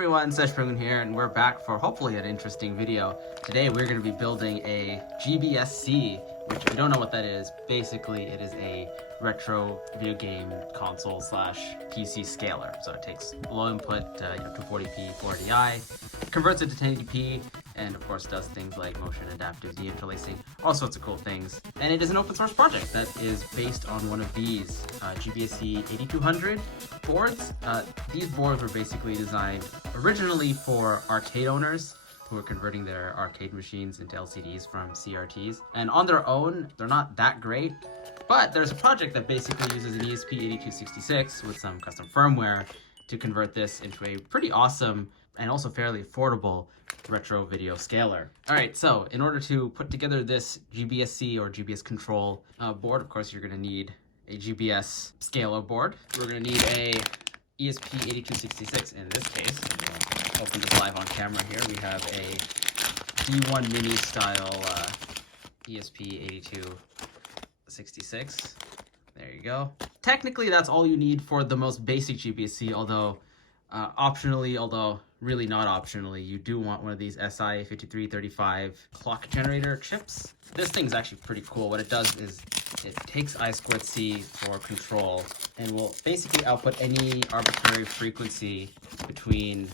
everyone, Seshpungun here, and we're back for hopefully an interesting video. Today we're going to be building a GBS-C, which if you don't know what that is, basically it is a retro video game console slash PC scaler. So it takes low input 240p 4Di, converts it to 1080p, and of course does things like motion adaptive deinterlacing, all sorts of cool things. And it is an open source project that is based on one of these GBS-C 8200 boards. These boards were basically designed originally for arcade owners who are converting their arcade machines into LCDs from CRTs. And on their own, they're not that great, but there's a project that basically uses an ESP8266 with some custom firmware to convert this into a pretty awesome and also fairly affordable retro video scaler. All right, so in order to put together this GBS-C or GBS Control board, of course, you're gonna need a GBS scaler board. We're gonna need a ESP8266 in this case. I'll open this live on camera here. We have a D1 mini style ESP8266. There you go. Technically, that's all you need for the most basic GBS-C, although optionally, although really not optionally, you do want one of these SI5335 clock generator chips. This thing is actually pretty cool. What it does is it takes I2C for control and will basically output any arbitrary frequency between,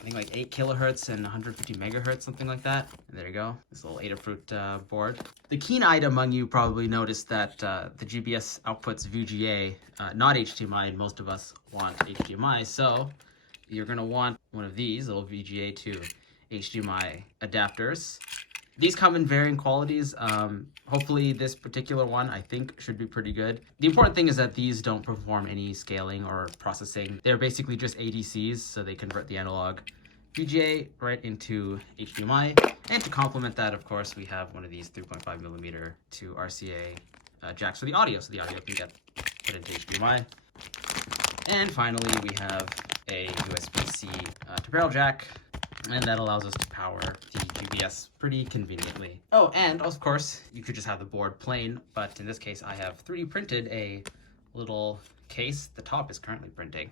I think, like 8 kilohertz and 150 megahertz, something like that. And there you go, this little Adafruit board. The keen-eyed among you probably noticed that the GBS outputs VGA, not HDMI, and most of us want HDMI, so you're gonna want one of these little VGA to HDMI adapters. These come in varying qualities. Hopefully this particular one, I think, should be pretty good. The important thing is that these don't perform any scaling or processing. They're basically just ADCs, so they convert the analog VGA right into HDMI. And to complement that, of course, we have one of these 3.5 millimeter to RCA jacks for the audio, so the audio can get put into HDMI. And finally, we have a USB-C to barrel jack, and that allows us to power the GBS pretty conveniently. Oh, and of course, you could just have the board plain, but in this case, I have 3D printed a little case. The top is currently printing.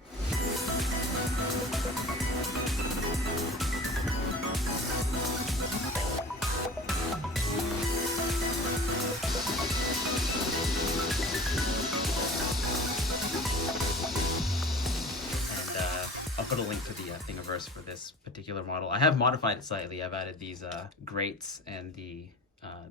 I'll put a link to the Thingiverse for this particular model. I have modified it slightly. I've added these grates, and the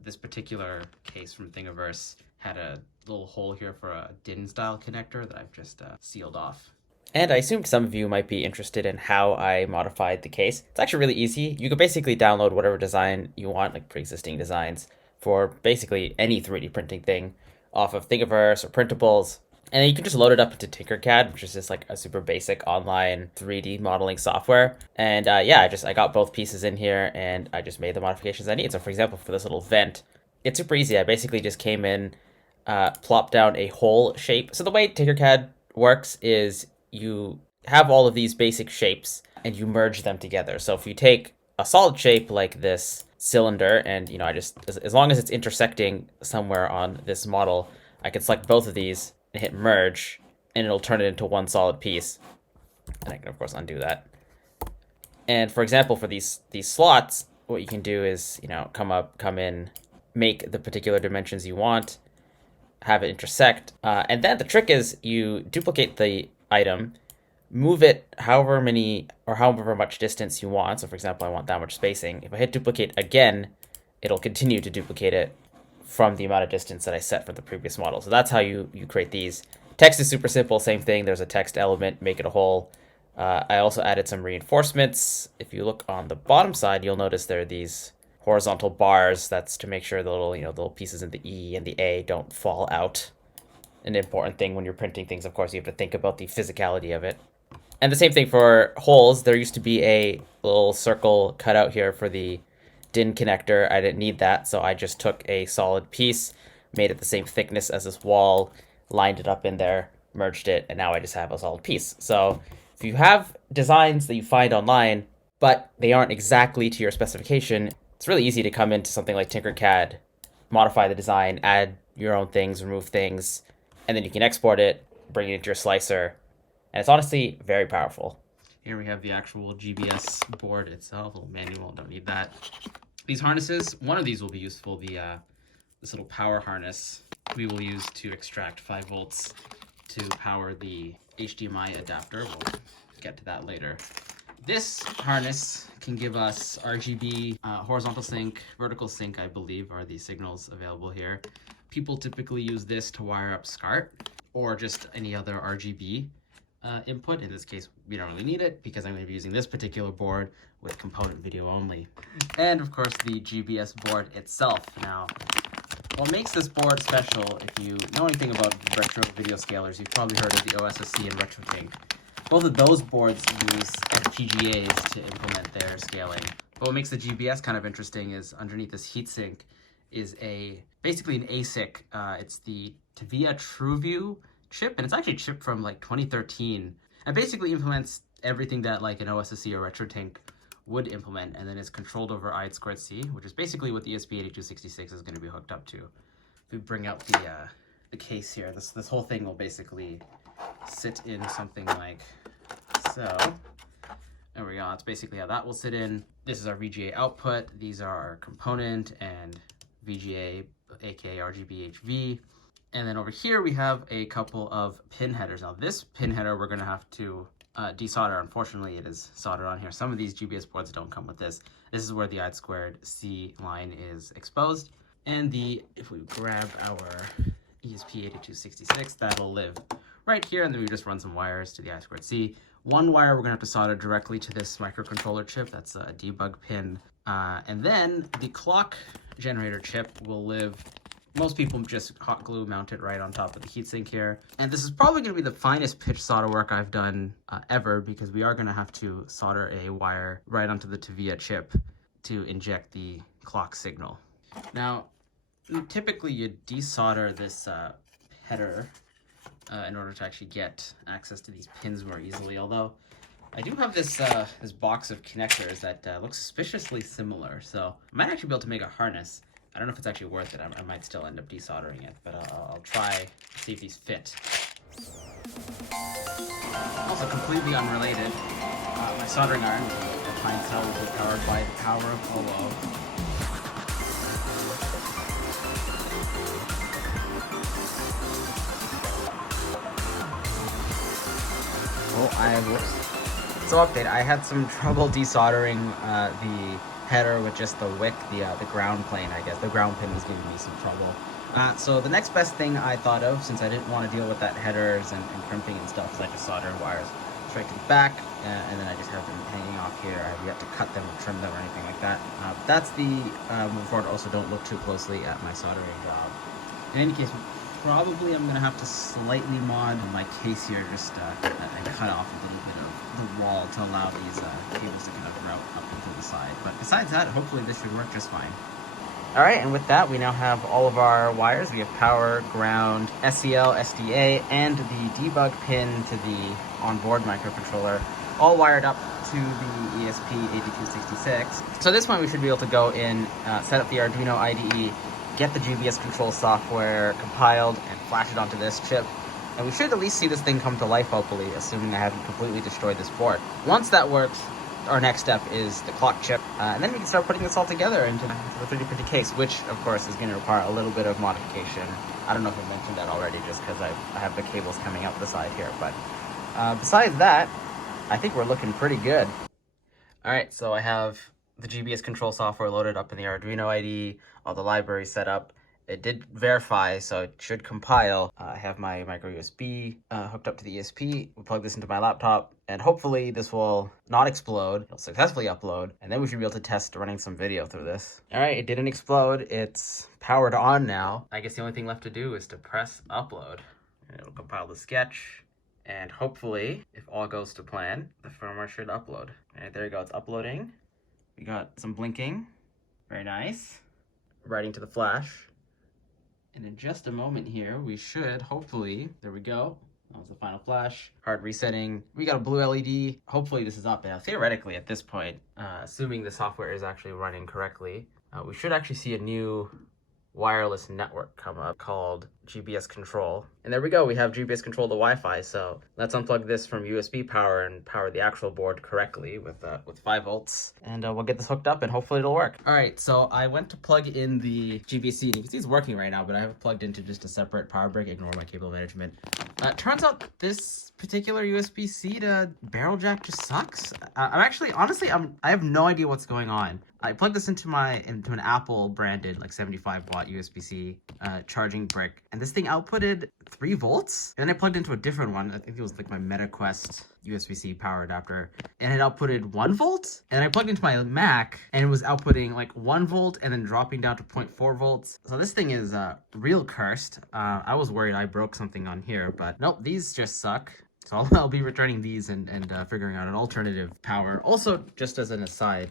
this particular case from Thingiverse had a little hole here for a DIN style connector that I've just sealed off. And I assumed some of you might be interested in how I modified the case. It's actually really easy. You could basically download whatever design you want, like pre-existing designs, for basically any 3D printing thing off of Thingiverse or Printables. And then you can just load it up into Tinkercad, which is just like a super basic online 3D modeling software. And yeah, I got both pieces in here and I just made the modifications I need. So for example, for this little vent, it's super easy. I basically just came in, plopped down a hole shape. So the way Tinkercad works is you have all of these basic shapes and you merge them together. So if you take a solid shape like this cylinder and, I just, as long as it's intersecting somewhere on this model, I can select both of these and hit merge, and it'll turn it into one solid piece. And I can, of course, undo that. And for example, for these slots, what you can do is, come in, make the particular dimensions you want, have it intersect. And then the trick is you duplicate the item, move it however much distance you want. So for example, I want that much spacing. If I hit duplicate again, it'll continue to duplicate it from the amount of distance that I set for the previous model. So that's how you create these. Text is super simple, same thing. There's a text element, make it a whole. I also added some reinforcements. If you look on the bottom side, you'll notice there are these horizontal bars. That's to make sure the little pieces in the E and the A don't fall out. An important thing when you're printing things, of course, you have to think about the physicality of it. And the same thing for holes. There used to be a little circle cut out here for the DIN connector. I didn't need that, so I just took a solid piece, made it the same thickness as this wall, lined it up in there, merged it, and now I just have a solid piece. So if you have designs that you find online, but they aren't exactly to your specification, it's really easy to come into something like Tinkercad, modify the design, add your own things, remove things, and then you can export it, bring it into your slicer, and it's honestly very powerful. Here we have the actual GBS board itself, a little manual, don't need that. These harnesses, one of these will be useful, this little power harness we will use to extract 5 volts to power the HDMI adapter. We'll get to that later. This harness can give us RGB, horizontal sync, vertical sync, I believe, are the signals available here. People typically use this to wire up SCART or just any other RGB input. In this case, we don't really need it because I'm going to be using this particular board with component video only. And of course, the GBS board itself. Now, what makes this board special, if you know anything about retro video scalers, you've probably heard of the OSSC and RetroTink. Both of those boards use FPGAs to implement their scaling. But what makes the GBS kind of interesting is underneath this heatsink is basically an ASIC. It's the Tavia TrueView chip, and it's actually a chip from like 2013. And basically implements everything that like an OSSC or RetroTink would implement, and then is controlled over I2C, which is basically what the ESP8266 is going to be hooked up to. If we bring out the case here, this whole thing will basically sit in something like so. There we go. That's basically how that will sit in. This is our VGA output. These are our component and VGA, aka RGB HV. And then over here we have a couple of pin headers. Now this pin header we're going to have to desolder. Unfortunately, it is soldered on here. Some of these GBS boards don't come with this. This is where the I2C line is exposed. And if we grab our ESP8266, that'll live right here, and then we just run some wires to the I2C. One wire we're going to have to solder directly to this microcontroller chip. That's a debug pin. And then the clock generator chip will live. Most people just hot glue mount it right on top of the heatsink here. And this is probably going to be the finest pitch solder work I've done ever, because we are going to have to solder a wire right onto the Tavia chip to inject the clock signal. Now, typically you desolder this header in order to actually get access to these pins more easily, although I do have this box of connectors that looks suspiciously similar, so I might actually be able to make a harness. I don't know if it's actually worth it. I might still end up desoldering it, but I'll try to see if these fit. Also completely unrelated, my soldering iron, the pine cell, will be powered by the power of OLO. So update, I had some trouble desoldering the header with just the wick, the ground plane, I guess. The ground pin was giving me some trouble. So the next best thing I thought of, since I didn't want to deal with that headers and crimping and stuff, is I just solder wires straight to the back, and then I just have them hanging off here. I have yet to cut them or trim them or anything like that. That's moving forward. Also, don't look too closely at my soldering job. In any case, probably I'm going to have to slightly mod my case here, just and cut off a little bit of the wall to allow these cables to kind of route up into the side. But besides that, hopefully this should work just fine. All right, and with that, we now have all of our wires. We have power, ground, SCL, SDA, and the debug pin to the onboard microcontroller, all wired up to the ESP8266. So at this point, we should be able to go in, set up the Arduino IDE, get the GBS Control software compiled, and flash it onto this chip. And we should at least see this thing come to life, hopefully, assuming I haven't completely destroyed this board. Once that works, our next step is the clock chip, and then we can start putting this all together into the 3D printed case, which, of course, is going to require a little bit of modification. I don't know if I mentioned that already, just because I have the cables coming out the side here, but besides that, I think we're looking pretty good. All right, so I have the GBS Control software loaded up in the Arduino IDE, all the libraries set up. It did verify, so it should compile. I have my micro USB hooked up to the ESP. We'll plug this into my laptop, and hopefully this will not explode. It'll successfully upload, and then we should be able to test running some video through this. All right, it didn't explode. It's powered on now. I guess the only thing left to do is to press upload. And it'll compile the sketch, and hopefully, if all goes to plan, the firmware should upload. All right, there you go. It's uploading. We got some blinking. Very nice. Writing to the flash. And in just a moment here, we should hopefully, there we go. That was the final flash. Hard resetting. We got a blue LED. Hopefully this is up. Now, theoretically, at this point, assuming the software is actually running correctly, we should actually see a new wireless network come up called GBS Control. And there we go, we have GBS Control to Wi-Fi. So let's unplug this from USB power and power the actual board correctly with 5 volts. And we'll get this hooked up and hopefully it'll work. All right, so I went to plug in the GBS-C, and you can see it's working right now, but I have it plugged into just a separate power brick. Ignore my cable management. Turns out this particular USB-C to barrel jack just sucks. I have no idea what's going on. I plugged this into an Apple branded like 75 watt USB-C charging brick, and this thing outputted 3 volts. And then I plugged into a different one. I think it was like my MetaQuest USB-C power adapter, and it outputted 1 volt. And I plugged into my Mac, and it was outputting like 1 volt and then dropping down to 0.4 volts. So this thing is real cursed. I was worried I broke something on here, but nope, these just suck. So I'll be returning these and figuring out an alternative power. Also, just as an aside,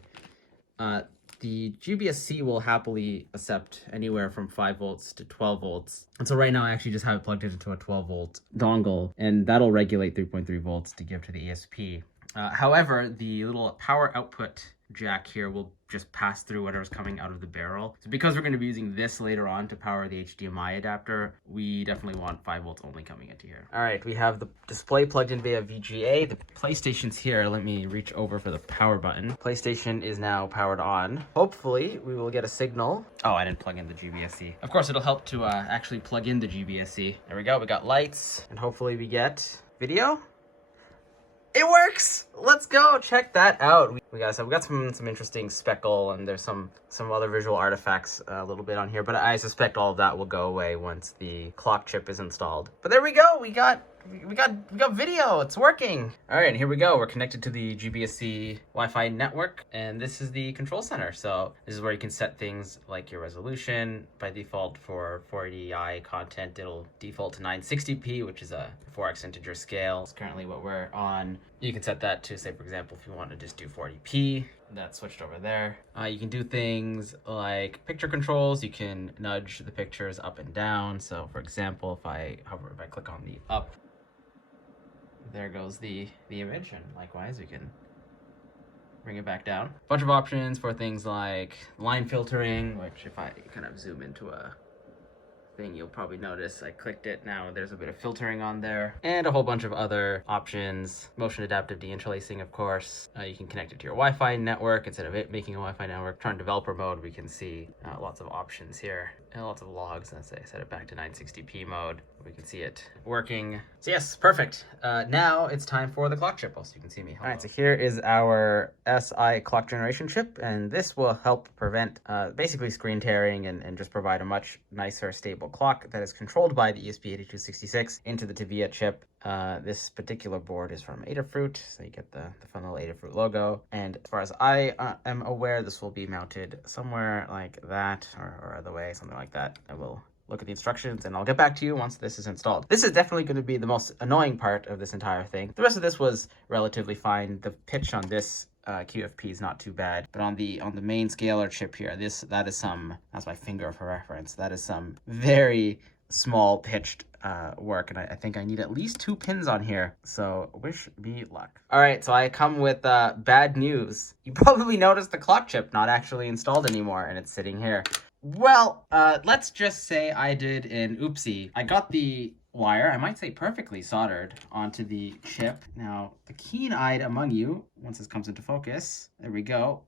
the GBS-C will happily accept anywhere from 5 volts to 12 volts. And so right now I actually just have it plugged into a 12 volt dongle, and that'll regulate 3.3 volts to give to the ESP. However, the little power output jack here will just pass through whatever's coming out of the barrel. So because we're going to be using this later on to power the HDMI adapter, we definitely want 5 volts only coming into here. All right, we have the display plugged in via VGA. The PlayStation's here. Let me reach over for the power button. PlayStation is now powered on. Hopefully, we will get a signal. Oh, I didn't plug in the GBS-C. Of course, it'll help to actually plug in the GBS-C. There we go. We got lights, and hopefully we get video. It works! Let's go check that out. We got some interesting speckle, and there's some other visual artifacts a little bit on here, but I suspect all of that will go away once the clock chip is installed. But there we go. We got video. It's working. All right, here we go. We're connected to the GBS-C Wi-Fi network, and this is the control center. So this is where you can set things like your resolution. By default, for 480i content, it'll default to 960p, which is a 4x integer scale. It's currently what we're on. You can set that to, say, for example, if you want to just do 40p. That's switched over there. You can do things like picture controls. You can nudge the pictures up and down. So, for example, if I click on the up, there goes the image, and likewise we can bring it back down. A bunch of options for things like line filtering, which if I kind of zoom into a thing, you'll probably notice I clicked it. Now there's a bit of filtering on there, and a whole bunch of other options. Motion adaptive deinterlacing, of course. You can connect it to your Wi-Fi network instead of it making a Wi-Fi network. Turn developer mode, we can see lots of options here and lots of logs. Let's say I set it back to 960p mode. We can see it working. So yes, perfect. Now it's time for the clock chip, so you can see me. All right, so here is our SI clock generation chip, and this will help prevent basically screen tearing and just provide a much nicer, stable clock that is controlled by the ESP8266 into the Tavia chip. This particular board is from Adafruit, so you get the fun little Adafruit logo. And as far as I am aware, this will be mounted somewhere like that, or other way, something like that. I will look at the instructions and I'll get back to you once this is installed. This is definitely going to be the most annoying part of this entire thing. The rest of this was relatively fine. The pitch on this QFP is not too bad, but on the main scaler chip here, that's my finger for reference. That is some very small pitched work, and I think I need at least 2 pins on here, so wish me luck. All right, so I come with bad news. You probably noticed the clock chip not actually installed anymore, and it's sitting here. Well, let's just say I did an oopsie. I got the wire, I might say perfectly soldered, onto the chip. Now, the keen-eyed among you, once this comes into focus, there we go,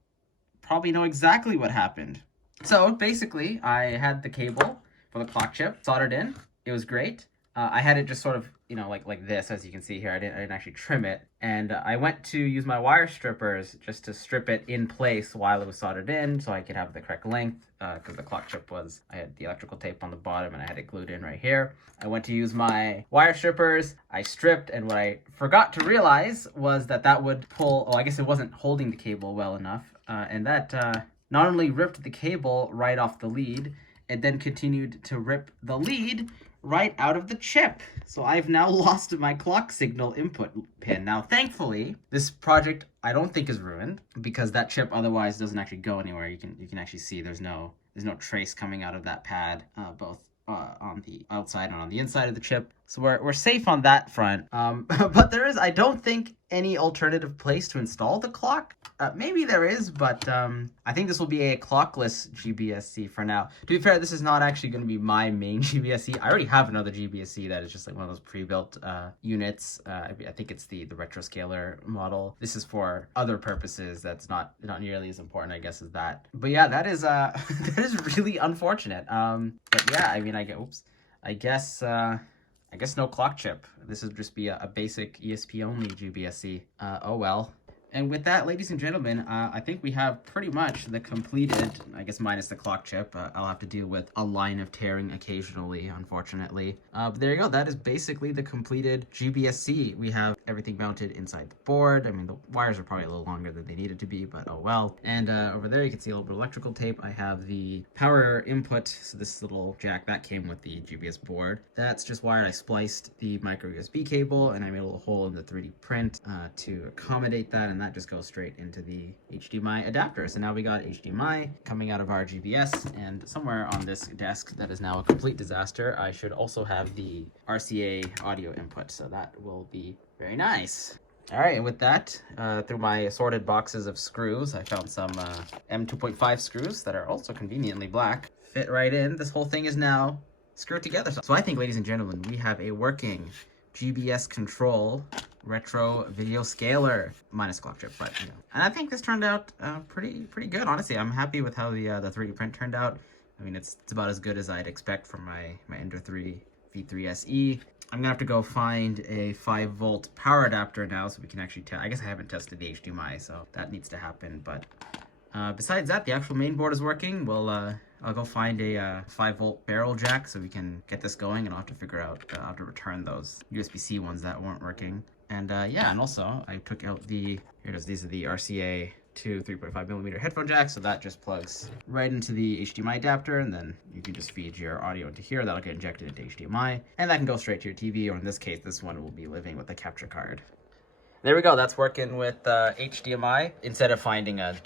probably know exactly what happened. So basically, I had the cable for the clock chip soldered in. It was great. I had it just sort of, like this, as you can see here. I didn't actually trim it. And I went to use my wire strippers just to strip it in place while it was soldered in so I could have the correct length, because the clock chip I had the electrical tape on the bottom and I had it glued in right here. I went to use my wire strippers. I stripped, and what I forgot to realize was that would pull, I guess it wasn't holding the cable well enough. And that not only ripped the cable right off the lead, it then continued to rip the lead right out of the chip. So I've now lost my clock signal input pin. Now, thankfully, this project I don't think is ruined, because that chip otherwise doesn't actually go anywhere. You can actually see there's no trace coming out of that pad, both on the outside and on the inside of the chip. So we're safe on that front. But there is, I don't think, any alternative place to install the clock. Maybe there is, but I think this will be a clockless GBS-C for now. To be fair, this is not actually going to be my main GBS-C. I already have another GBS-C that is just like one of those pre-built units. I think it's the retroscaler model. This is for other purposes. That's not nearly as important, I guess, as that. But yeah, that is that is really unfortunate. But yeah, I mean, I guess no clock chip. This would just be a basic ESP only GBS-C. Oh well. And with that, ladies and gentlemen, I think we have pretty much the completed, I guess minus the clock chip. I'll have to deal with a line of tearing occasionally, unfortunately. But there you go. That is basically the completed GBS-C. We have everything mounted inside the board. I mean, the wires are probably a little longer than they needed to be, but oh well. And over there, you can see a little bit of electrical tape. I have the power input. So this little jack, that came with the GBS board. That's just wired. I spliced the micro USB cable, and I made a little hole in the 3D print to accommodate that, and that just goes straight into the HDMI adapter. So now we got HDMI coming out of our GBS, and somewhere on this desk that is now a complete disaster, I should also have the RCA audio input. So that will be very nice. All right, and with that, through my assorted boxes of screws, I found some M2.5 screws that are also conveniently black. Fit right in. This whole thing is now screwed together. So I think, ladies and gentlemen, we have a working GBS Control retro video scaler, minus clock chip, but you know. And I think this turned out pretty good, honestly. I'm happy with how the 3D print turned out. I mean, it's about as good as I'd expect from my Ender 3 V3 SE. I'm gonna have to go find a 5-volt power adapter now so we can actually test. I guess I haven't tested the HDMI, so that needs to happen. But besides that, the actual main board is working. I'll go find a 5-volt barrel jack so we can get this going, and I'll have to figure out how to return those USB-C ones that weren't working. And yeah, and also I took out here it is. These are the RCA to 3.5mm headphone jack, so that just plugs right into the HDMI adapter, and then you can just feed your audio into here. That'll get injected into HDMI, and that can go straight to your TV, or in this case, this one will be living with a capture card. There we go. That's working with HDMI. Instead of finding a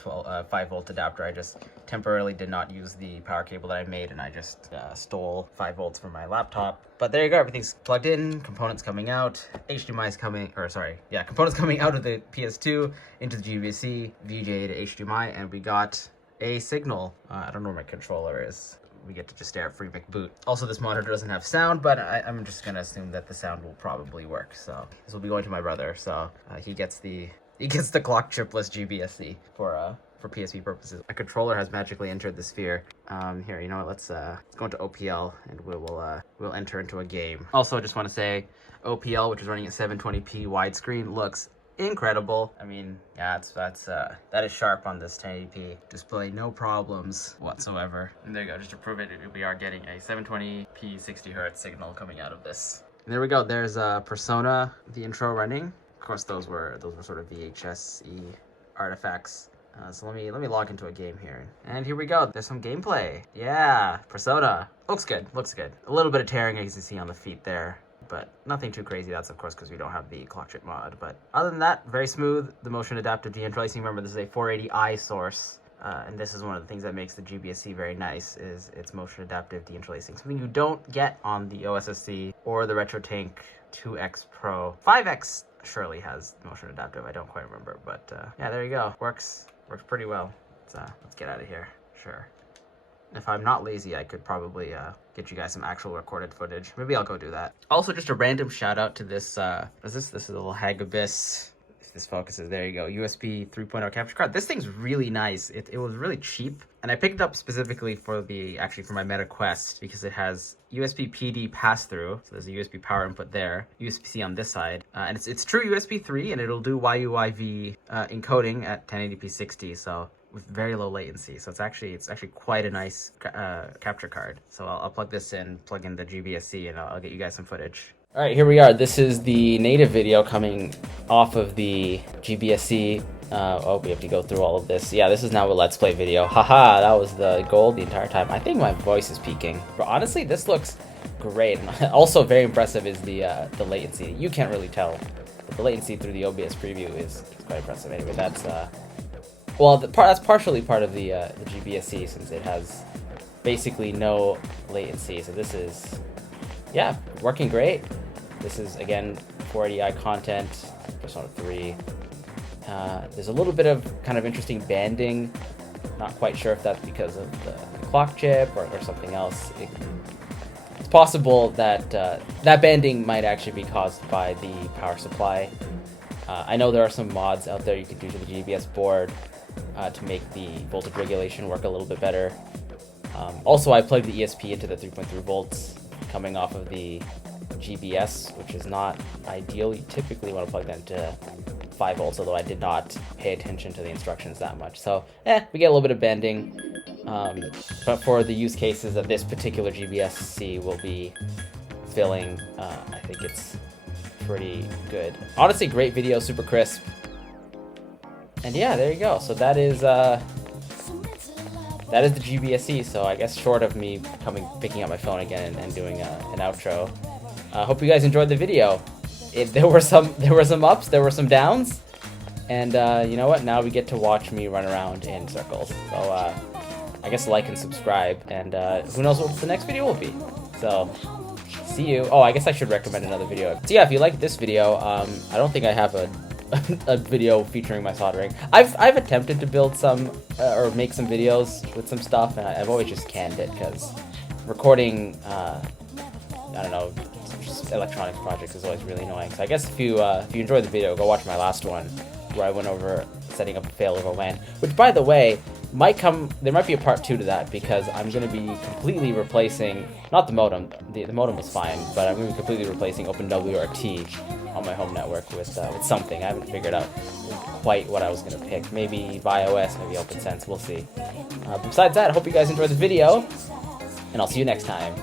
5-volt adapter, I just temporarily did not use the power cable that I made, and I just stole 5 volts from my laptop. But there you go. Everything's plugged in. Components coming out. HDMI's coming, components coming out of the PS2 into the GBS-C, VGA to HDMI, and we got a signal. I don't know where my controller is. We get to just stare at FreeMic boot. Also, this monitor doesn't have sound, but I'm just gonna assume that the sound will probably work. So this will be going to my brother. So he gets the clock chipless GBS-C for PSP purposes. A controller has magically entered the sphere. Here, you know what? Let's go into OPL, and we'll enter into a game. Also, I just want to say, OPL, which is running at 720p widescreen, looks incredible. I mean, yeah, that is sharp on this 1080p display, no problems whatsoever. And there you go, just to prove it, we are getting a 720p 60 hertz signal coming out of this. And there we go. There's Persona, the intro running. Of course, those were sort of VHS-y artifacts. So let me log into a game here. And here we go. There's some gameplay. Yeah, Persona. Looks good. A little bit of tearing, as you can see on the feet there, but nothing too crazy. That's of course because we don't have the clock chip mod. But other than that, very smooth. The motion adaptive deinterlacing. Remember, this is a 480i source, and this is one of the things that makes the GBS-C very nice, is its motion adaptive deinterlacing. Something you don't get on the OSSC or the RetroTink 2X Pro. 5X surely has motion adaptive. I don't quite remember, but yeah, there you go. Works pretty well. Let's get out of here. Sure. If I'm not lazy, I could probably get you guys some actual recorded footage. Maybe I'll go do that. Also, just a random shout out to this, this is a little Hagibis. If this focuses, there you go. USB 3.0 capture card. This thing's really nice. It was really cheap, and I picked it up specifically for my Meta Quest because it has USB PD pass-through. So there's a USB power input there, USB-C on this side, and it's true USB 3, and it'll do YUIV encoding at 1080p 60. So with very low latency, so it's actually quite a nice capture card. So I'll plug this in, plug in the GBS-C, and I'll get you guys some footage. All right, here we are. This is the native video coming off of the GBS-C. Oh, we have to go through all of this. Yeah, this is now a Let's Play video. Haha, that was the goal the entire time. I think my voice is peaking. But honestly, this looks great. Also very impressive is the latency. You can't really tell, but the latency through the OBS preview is quite impressive. Anyway, that's well, that's partially part of the GBS-C, since it has basically no latency. So this is, yeah, working great. This is, again, 480i content, Persona 3. There's a little bit of kind of interesting banding. Not quite sure if that's because of the clock chip or something else. It's possible that that banding might actually be caused by the power supply. I know there are some mods out there you could do to the GBS board to make the voltage regulation work a little bit better. Also, I plugged the ESP into the 3.3 volts coming off of the GBS, which is not ideal. You typically want to plug that into 5 volts, although I did not pay attention to the instructions that much. So, we get a little bit of bending. But for the use cases that this particular GBS-C will be filling, I think it's pretty good. Honestly, great video, super crisp. And yeah, there you go. So that is the GBS-C. So I guess short of me picking up my phone again and doing an outro. Hope you guys enjoyed the video. There were some ups, there were some downs, and you know what? Now we get to watch me run around in circles. So I guess like and subscribe, and who knows what the next video will be. So see you. Oh, I guess I should recommend another video. So yeah, if you like this video, I don't think I have a video featuring my soldering. I've attempted to build some or make some videos with some stuff, and I've always just canned it because recording I don't know, electronics projects is always really annoying. So I guess if you enjoyed the video, go watch my last one where I went over setting up a failover WAN, which by the way there might be a part 2 to that, because I'm going to be completely replacing, not the modem, the modem was fine, but I'm going to be completely replacing OpenWRT on my home network with something. I haven't figured out quite what I was going to pick. Maybe BIOS, maybe OpenSense, we'll see. Besides that, I hope you guys enjoyed the video, and I'll see you next time.